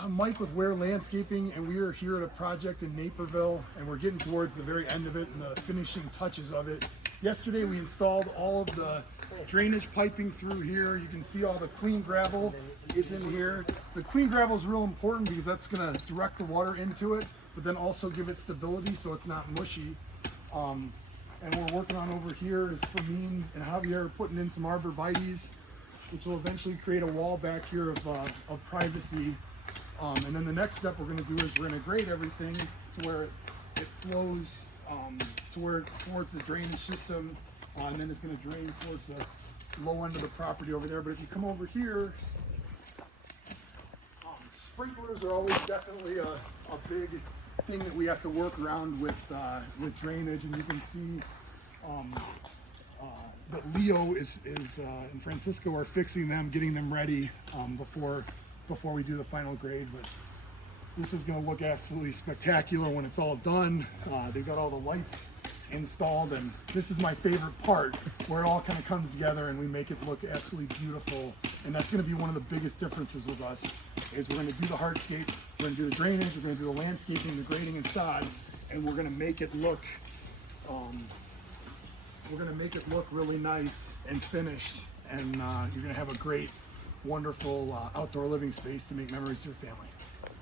I'm Mike with Ware Landscaping, and we are here at a project in Naperville, and we're getting towards the very end of it and the finishing touches of it. Yesterday we installed all of the drainage piping through here. You can see all the clean gravel is in here. The clean gravel is real important because that's going to direct the water into it, but then also give it stability so it's not mushy. And we're working on over here is Fermin and Javier putting in some arborvitaes, which will eventually create a wall back here of privacy. And then the next step we're going to do is we're going to grade everything to where it flows towards the drainage system, and then it's going to drain towards the low end of the property over there. But if you come over here, sprinklers are always definitely a big thing that we have to work around with drainage, and you can see that Leo and Francisco are fixing them, getting them ready before we do the final grade. But this is going to look absolutely spectacular when it's all done. They've got all the lights installed, and this is my favorite part, where it all kind of comes together and we make it look absolutely beautiful. And that's going to be one of the biggest differences with us, is we're going to do the hardscape, we're going to do the drainage, we're going to do the landscaping, the grading inside, and we're going to make it look really nice and finished. And you're going to have a great, wonderful outdoor living space to make memories for your family.